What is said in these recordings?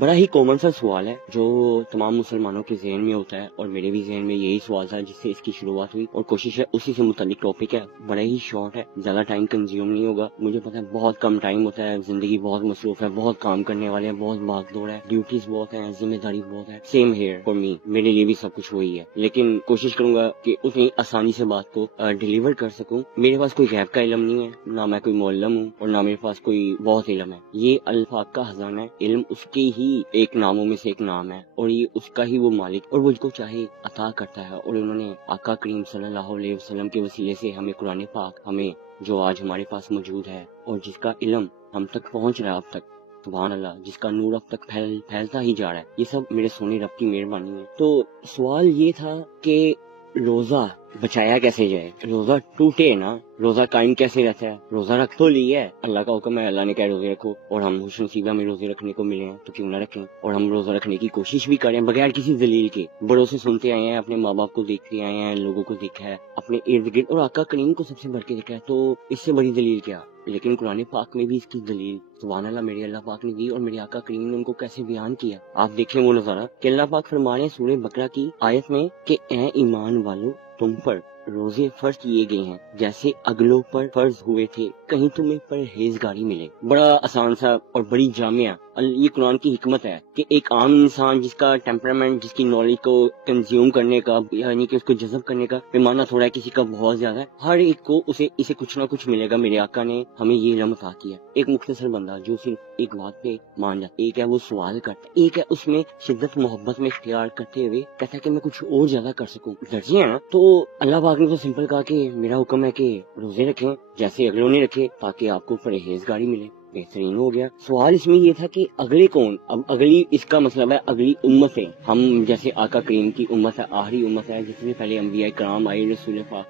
بڑا ہی کامن سا سوال ہے جو تمام مسلمانوں کے ذہن میں ہوتا ہے، اور میرے بھی ذہن میں یہی سوال تھا جس سے اس کی شروعات ہوئی، اور کوشش ہے اسی سے متعلق ٹاپک ہے، بڑا ہی شارٹ ہے، زیادہ ٹائم کنزیوم نہیں ہوگا، مجھے پتا ہے بہت کم ٹائم ہوتا ہے، زندگی بہت مصروف ہے، بہت کام کرنے والے ہیں، بہت بھاگ دوڑ ہے، ڈیوٹیز بہت ہیں، ذمہ داری بہت ہے، سیم ہیئر فار می، میرے لیے بھی سب کچھ وہی ہے، لیکن کوشش کروں گا کہ اتنی آسانی سے بات کو ڈیلیور کر سکوں۔ میرے پاس کوئی غیب کا علم نہیں ہے، نہ میں کوئی معلم ہوں، اور نہ میرے پاس کوئی بہت علم ہے، یہ الفاظ کا خزانہ ہے، علم اس کے ہی ایک ناموں میں سے ایک نام ہے، اور یہ اس کا ہی وہ مالک اور وہ جو چاہے عطا کرتا ہے، اور انہوں نے آقا کریم صلی اللہ علیہ وسلم کے وسیلے سے ہمیں قرآن پاک، ہمیں جو آج ہمارے پاس موجود ہے اور جس کا علم ہم تک پہنچ رہا ہے اب تک، سبحان اللہ، جس کا نور اب تک پھیلتا ہی جا رہا ہے، یہ سب میرے سونے رب کی مہربانی ہے۔ تو سوال یہ تھا کہ روزہ بچایا کیسے جائے، روزہ ٹوٹے نا، روزہ قائم کیسے رہتا ہے، روزہ رکھ تو لیا ہے، اللہ کا حکم ہے، اللہ نے کہا روزے رکھو، اور ہم خوش نصیب ہمیں روزے رکھنے کو ملے ہیں تو کیوں نہ رکھیں، اور ہم روزہ رکھنے کی کوشش بھی کریں بغیر کسی دلیل کے، بڑوں سے سنتے آئے ہیں، اپنے ماں باپ کو دیکھتے آئے ہیں، لوگوں کو دیکھا ہے، اپنے ارد گرد، اور آقا کریم کو سب سے بڑھ کے دیکھا ہے، تو اس سے بڑی دلیل کیا۔ لیکن قرآن پاک میں بھی اس کی دلیل سبحان اللہ میرے اللہ پاک نے دی، اور میرے آقا کریم نے ان کو کیسے بیان کیا، آپ دیکھیں وہ نظارہ کہ اللہ پاک فرما رہے ہیں سورہ بقرہ کی آیت میں کہ اے ایمان والو، تم پر روزے فرض کیے گئے ہیں جیسے اگلوں پر فرض ہوئے تھے، کہیں تمہیں پرہیزگاری ملے۔ بڑا آسان سا اور بڑی جامع یہ قرآن کی حکمت ہے کہ ایک عام انسان جس کا ٹیمپرامنٹ، جس کی نالج کو کنزیوم کرنے کا، یعنی کہ اس کو جذب کرنے کا پیمانہ تھوڑا ہے، کسی کا بہت زیادہ ہے، ہر ایک کو اسے کچھ نہ کچھ ملے گا۔ میرے آقا نے ہمیں یہ علم عطا کیا، ایک مختصر بندہ جو صرف ایک بات پہ مان جاتا، ایک ہے وہ سوال کرتا، ایک ہے اس میں شدت محبت میں اختیار کرتے ہوئے کہتا ہے کہ میں کچھ اور زیادہ کر سکوں، درجے ہیں نا۔ تو اللہ پاک نے تو سمپل کہا کہ میرا حکم ہے کہ روزے رکھیں جیسے اگلوں نے رکھے تاکہ آپ کو پرہیزگاری ملے، بہترین ہو گیا۔ سوال اس میں یہ تھا کہ اگلے کون، اب اگلی اس کا مطلب ہے اگلی امت ہے، ہم جیسے آقا کریم کی امت ہے، آخری امت ہے، جتنے پہلے انبیاء کرام آئے،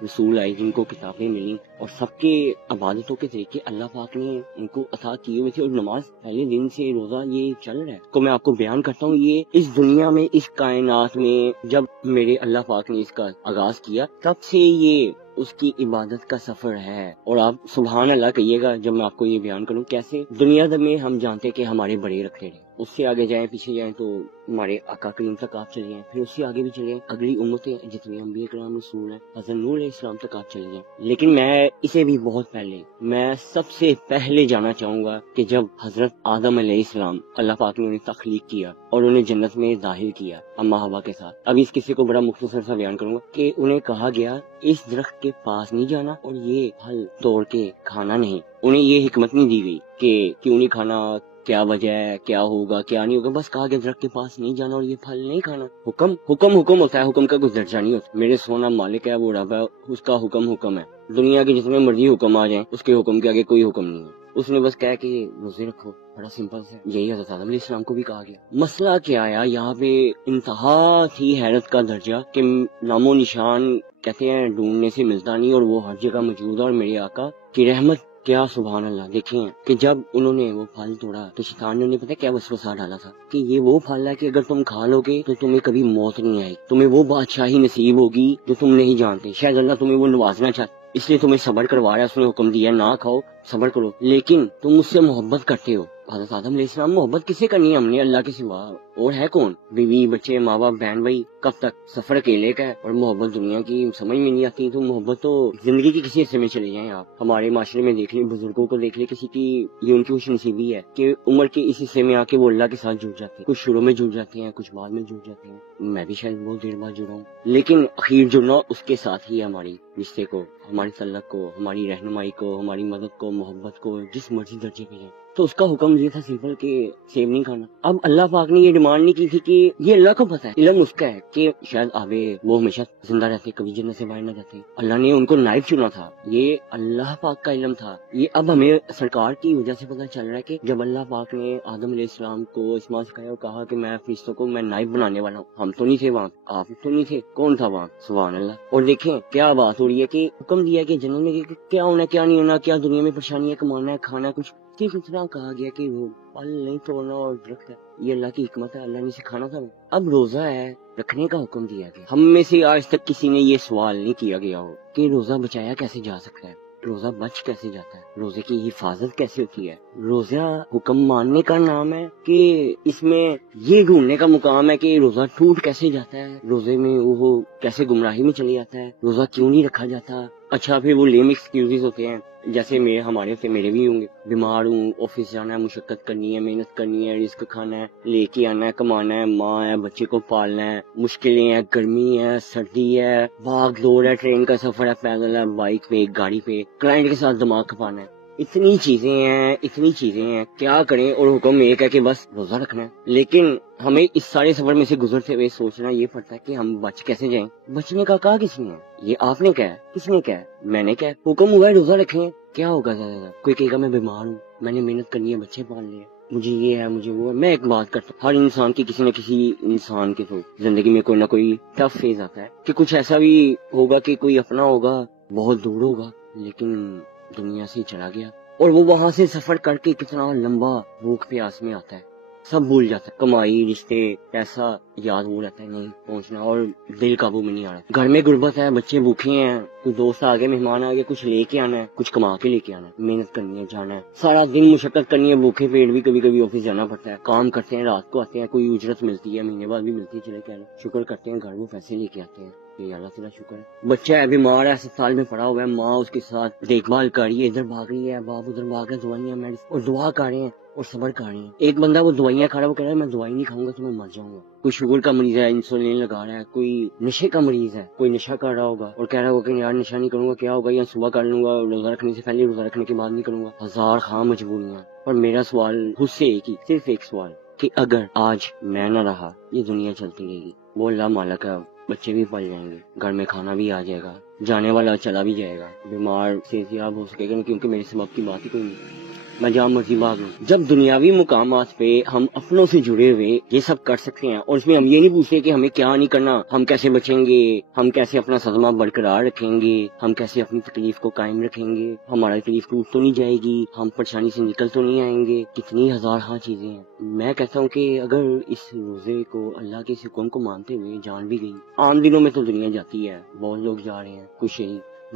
رسول آئے، جن کو کتابیں ملی، اور سب کے عبادتوں کے طریقے اللہ پاک نے ان کو عطا کیے ہوئے تھے، اور نماز پہلے دن سے روزہ یہ چل رہا ہے، تو میں آپ کو بیان کرتا ہوں، یہ اس دنیا میں، اس کائنات میں جب میرے اللہ پاک نے اس کا آغاز کیا تب سے یہ اس کی عبادت کا سفر ہے، اور آپ سبحان اللہ کہیے گا جب میں آپ کو یہ بیان کروں کیسے دنیا میں ہم جانتے کہ ہمارے بڑے رکھتے رہے، اس سے آگے جائیں پیچھے جائیں تو ہمارے آقا کریم تک آپ چلے جائیں، پھر اس سے آگے بھی چلے جائیں، اگلی امتیں جتنے انبیاء کرام رسول ہیں، حضرت نوح علیہ السلام تک آپ چلے جائیں، لیکن میں اسے بھی بہت پہلے، میں سب سے پہلے جانا چاہوں گا کہ جب حضرت آدم علیہ السلام اللہ پاک نے انہیں تخلیق کیا اور انہیں جنت میں ظاہر کیا اما حوا کے ساتھ۔ اب اس قصے کو بڑا مختصر سا بیان کروں گا کہ انہیں کہا گیا اس درخت کے پاس نہیں جانا اور یہ پھل توڑ کے کھانا نہیں، انہیں یہ حکمت نہیں دی گئی کہ کیوں نہیں کھانا، کیا وجہ ہے، کیا ہوگا کیا نہیں ہوگا، بس کہا کہ درخت کے پاس نہیں جانا اور یہ پھل نہیں کھانا۔ حکم ہوتا ہے، حکم کا کوئی درجہ نہیں ہوتا، میرے سونا مالک ہے، وہ رب ہے، اس کا حکم ہے، دنیا کے جتنے مرضی حکم آ جائیں اس کے حکم کے آگے کوئی حکم نہیں ہے، اس نے بس کہا کہ روزے رکھو، بڑا سمپل سے، یہی حضرت آدم علیہ السلام کو بھی کہا گیا۔ مسئلہ کیا آیا یہاں پہ، انتہا تھی حیرت کا درجہ کہ نام و نشان کہتے ہیں ڈھونڈنے سے ملتا نہیں، اور وہ ہر جگہ موجود ہے، اور میرے آقا کی رحمت کیا سبحان اللہ۔ دیکھیں کہ جب انہوں نے وہ پھل توڑا تو شیطان نے انہیں پتہ کیا وسوسہ ڈالا تھا کہ یہ وہ پھل ہے کہ اگر تم کھا لو گے تو تمہیں کبھی موت نہیں آئے، تمہیں وہ بادشاہی نصیب ہوگی جو تم نہیں جانتے، شاید اللہ تمہیں وہ نوازنا چاہتا، اس لیے تمہیں صبر کروا رہا ہے، اس نے حکم دیا نہ کھاؤ، صبر کرو، لیکن تم مجھ سے محبت کرتے ہو۔ حضرت آدم علیہ السلام محبت کس سے کرنی ہے ہم نے، اللہ کے سوا اور ہے کون، بیوی بچے ماں باپ بہن بھائی، کب تک سفر اکیلے کا ہے، اور محبت دنیا کی سمجھ میں نہیں آتی، تو محبت تو زندگی کی کسی حصے میں چلے جائیں آپ، ہمارے معاشرے میں دیکھ لیں، بزرگوں کو دیکھ لیں، کسی کی یہ ان کی خوش نصیبی ہے کہ عمر کے اس حصے میں آ کے وہ اللہ کے ساتھ جڑ جاتے ہیں، کچھ شروع میں جڑ جاتے ہیں، کچھ بعد میں جڑ جاتے ہیں، میں بھی شاید بہت دیر بعد جڑا ہوں، لیکن اخیر جڑنا اس کے ساتھ ہی ہے، ہماری رشتے کو، ہماری تعلق کو، ہماری رہنمائی کو، ہماری مدد کو، محبت کو، جس مرضی درجے پہ جائیں۔ تو اس کا حکم یہ تھا سمپل کہ سیب نہیں کھانا۔ اب اللہ پاک نے یہ ڈیمانڈ نہیں کی تھی کہ یہ اللہ کو پتا ہے، علم اس کا ہے کہ شاید آگے وہ ہمیشہ زندہ رہتے، کبھی جنت سے باہر نہ جاتے، اللہ نے ان کو نائب چنا تھا، یہ اللہ پاک کا علم تھا۔ یہ اب ہمیں سرکار کی وجہ سے پتہ چل رہا ہے کہ جب اللہ پاک نے آدم علیہ السلام کو اسماء سکھایا اور کہا کہ میں فرشتوں کو میں نائب بنانے والا ہوں، ہم تو نہیں تھے وہاں، آپ تو نہیں تھے، کون تھا وہاں، سبحان اللہ۔ اور دیکھیں کیا بات ہو رہی ہے کہ حکم دیا کہ جنہوں نے کیا ہونا کیا نہیں ہونا، کیا دنیا میں پریشانیاں کمانا ہے، کھانا ہے، کچھ صرف اتنا کہا گیا کہ وہ پھل نہیں توڑنا اور درخت ہے، یہ اللہ کی حکمت ہے، اللہ نے سکھانا تھا۔ اب روزہ ہے، رکھنے کا حکم دیا گیا، ہم میں سے آج تک کسی نے یہ سوال نہیں کیا گیا ہو کہ روزہ بچایا کیسے جا سکتا ہے، روزہ بچ کیسے جاتا ہے؟ روزے کی حفاظت کیسے ہوتی ہے؟ روزہ حکم ماننے کا نام ہے کہ اس میں یہ ڈھونڈنے کا مقام ہے کہ روزہ ٹوٹ کیسے جاتا ہے، روزے میں وہ کیسے گمراہی میں چلے جاتا ہے، روزہ کیوں نہیں رکھا جاتا؟ اچھا پھر وہ لیم ایکسکیوزز ہوتے ہیں، جیسے ہمارے سے میرے بھی ہوں گے، بیمار ہوں، آفس جانا ہے، مشقت کرنی ہے، محنت کرنی ہے، رزق کھانا ہے، لے کے آنا ہے، کمانا ہے، ماں ہے، بچے کو پالنا ہے، مشکلیں ہیں، گرمی ہے، سردی ہے، بھاگ دوڑ ہے، ٹرین کا سفر ہے، پیدل ہے، بائک پہ، گاڑی پہ، کلائنٹ کے ساتھ دماغ کھپانا ہے، اتنی چیزیں ہیں، کیا کریں؟ اور حکم ایک ہے کہ بس روزہ رکھنا ہے۔ لیکن ہمیں اس سارے سفر میں سے گزرتے ہوئے سوچنا یہ پڑتا ہے کہ ہم بچ کیسے جائیں۔ بچنے کا کہا کس نے ہے؟ یہ آپ نے کہا ہے؟ کس نے کہا ہے؟ میں نے کہا ہے۔ حکم ہوا ہے روزہ رکھیں، کیا ہوگا زیادہ؟ کوئی کہے گا میں بیمار ہوں، میں نے محنت کرنی ہے، بچے پال لیے، مجھے یہ ہے، مجھے وہ ہے۔ میں ایک بات کرتا ہوں، ہر انسان کی کسی نہ کسی انسان کے تو زندگی میں کوئی نہ کوئی ٹف فیز آتا ہے کہ کچھ ایسا بھی ہوگا کہ کوئی اپنا ہوگا، بہت دور ہوگا، لیکن دنیا سے چلا گیا، اور وہ وہاں سے سفر کر کے کتنا لمبا بھوک پیاس میں آتا ہے، سب بھول جاتا ہے، کمائی، رشتے، پیسہ یاد ہو رہتا ہے، نہیں پہنچنا، اور دل قابو میں نہیں آ رہا۔ گھر میں غربت ہے، بچے بھوکے ہیں، کوئی دوست آگے، مہمان آگے، کچھ لے کے آنا ہے، کچھ کما کے لے کے آنا ہے، محنت کرنی ہے، جانا ہے، سارا دن مشقت کرنی ہے، بھوکے پیٹ بھی کبھی کبھی آفس جانا پڑتا ہے، کام کرتے ہیں، رات کو آتے ہیں، کوئی اجرت ملتی ہے، مہینے بعد بھی ملتی ہے، چلے کہہ لو، شکر کرتے ہیں، گھر وہ پیسے لے کے آتے ہیں، یہ اللہ تعالیٰ شکر ہے۔ بچہ ہے، بیمار ہے، اسپتال میں پڑا ہوا ہے، ماں اس کے ساتھ دیکھ بھال کر رہی ہے، ادھر بھاگ رہی ہے، باپ ادھر بھاگ رہا ہے، دوائیاں میڈیسن، اور دعا کر رہے ہیں اور صبر کر رہے ہیں۔ ایک بندہ وہ دوائیاں کھا رہا ہے، وہ کہہ رہا ہے میں دوائی نہیں کھاؤں گا تو میں مر جاؤں گا۔ کوئی شوگر کا مریض ہے، انسولین لگا رہا ہے، کوئی نشے کا مریض ہے، کوئی نشہ کر رہا ہوگا اور کہہ رہا ہوگا کہ یار نشہ نہیں کروں گا، کیا ہوگا، یا صبح کر لوں گا، روزہ رکھنے سے پہلے، روزہ رکھنے کے بعد نہیں کروں گا۔ ہزار خواہ مجبوریاں۔ اور میرا سوال خود سے ایک ہی، صرف ایک سوال، کہ اگر آج میں نہ رہا، یہ دنیا چلتی رہے گی، وہ اللہ مالک ہے، بچے بھی پل جائیں گے، گھر میں کھانا بھی آ جائے گا، جانے والا چلا بھی جائے گا، بیمار صحتیاب ہو سکے گا، کیونکہ میرے سبب کی بات ہی کوئی نہیں، میں جہاں مرضی بھاگ لوں۔ جب دنیاوی مقامات پہ ہم اپنوں سے جڑے ہوئے یہ سب کر سکتے ہیں، اور اس میں ہم یہ نہیں پوچھتے کہ ہمیں کیا نہیں کرنا، ہم کیسے بچیں گے، ہم کیسے اپنا صدمہ برقرار رکھیں گے، ہم کیسے اپنی تکلیف کو قائم رکھیں گے، ہماری تکلیف ٹوٹ تو نہیں جائے گی، ہم پریشانی سے نکل تو نہیں آئیں گے، کتنی ہزار چیزیں ہیں۔ میں کہتا ہوں کہ اگر اس روزے کو، اللہ کے حکم کو مانتے ہوئے جان بھی گئی، عام دنوں میں تو دنیا جاتی ہے، بہت لوگ جا رہے ہیں، کچھ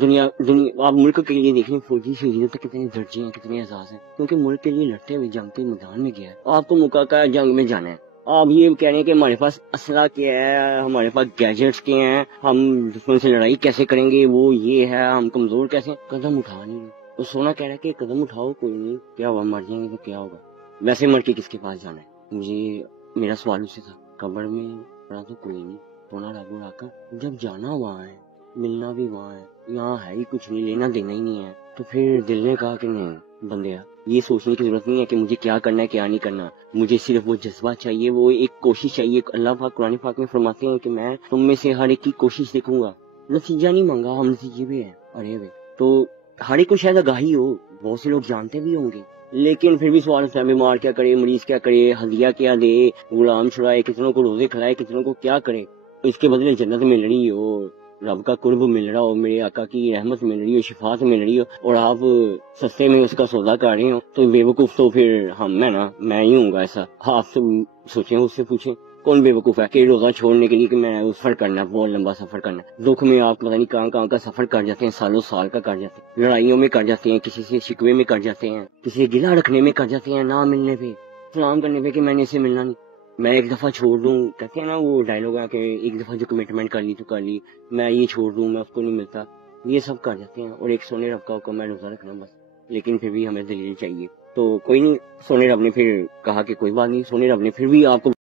دنیا آپ ملک کے لیے دیکھ لیں، فوجی شہیدوں تک کتنے درجے ہیں، کتنے اعزاز ہیں، کیونکہ ملک کے لیے لڑتے ہوئے جنگ کے میدان میں گیا ہے۔ آپ کو موقع کا جنگ میں جانا ہے، آپ یہ کہہ رہے ہیں کہ ہمارے پاس اسلحہ کیا ہے، ہمارے پاس گیجٹس کے ہیں، ہم دشمن سے لڑائی کیسے کریں گے، وہ یہ ہے، ہم کمزور کیسے، قدم اٹھا نہیں ہے۔ تو سونا کہہ رہا ہے کہ قدم اٹھاؤ، کوئی نہیں، کیا ہوا، مر جائیں گے تو کیا ہوگا، ویسے مر کے کس کے پاس جانا ہے؟ میرا سوال اس سے تھا، قبر میں پڑا تو کوئی نہیں، سونا راگو راکا، جب جانا وہاں ہے، ملنا بھی وہاں ہے، یہاں ہے ہی کچھ نہیں، لینا دینا ہی نہیں ہے، تو پھر دل نے کہا کہ نہیں بندیا، یہ سوچنے کی ضرورت نہیں ہے کہ مجھے کیا کرنا ہے کیا نہیں کرنا، مجھے صرف وہ جذبہ چاہیے، وہ ایک کوشش چاہیے۔ اللہ پاک قرآن پاک میں فرماتے ہیں کہ میں تم میں سے ہر ایک کی کوشش دیکھوں گا، نتیجہ نہیں مانگا، ہم نتیجے بھی ہیں ارے بھائی، تو ہر ایک کو شاید آگاہی ہو، بہت سے لوگ جانتے بھی ہوں گے، لیکن پھر بھی سوال ہے، بیمار کیا کرے، مریض کیا کرے، ہدیہ کیا دے، غلام چھڑائے، کتنوں کو روزے کھلائے، کتنوں کو کیا کرے، اس کے بدلے جنت مل رہی ہو، رب کا قرب مل رہا ہو، میرے آقا کی رحمت مل رہی ہو، شفاعت مل رہی ہو، اور آپ سستے میں اس کا سودا کر رہے ہو، تو بے وقوف تو پھر میں ہی ہوں گا ایسا۔ آپ سے سوچیں، اس سے پوچھیں کون بے وقوف ہے کہ روزہ چھوڑنے کے لیے کہ میں سفر کرنا ہے، بہت لمبا سفر کرنا ہے، دکھ میں آپ پتہ نہیں کہاں کا سفر کر جاتے ہیں، سالوں سال کا کر جاتے ہیں، لڑائیوں میں کر جاتے ہیں، کسی سے شکوے میں کر جاتے ہیں، کسی سے گلہ رکھنے میں کر جاتے ہیں، نہ ملنے پہ، سلام کرنے پہ کہ میں نے اسے ملنا نہیں، میں ایک دفعہ چھوڑ دوں، کہتے ہیں نا وہ ڈائلوگ ہے کہ ایک دفعہ جو کمٹمنٹ کر لی تو کر لی، میں یہ چھوڑ دوں، میں اس کو نہیں ملتا، یہ سب کر جاتے ہیں، اور ایک سونے رب کا حکم ہے روزہ رکھنا بس، لیکن پھر بھی ہمیں دلیل چاہیے، تو کوئی نہیں، سونے رب نے پھر کہا کہ کوئی بات نہیں، سونے رب نے پھر بھی آپ کو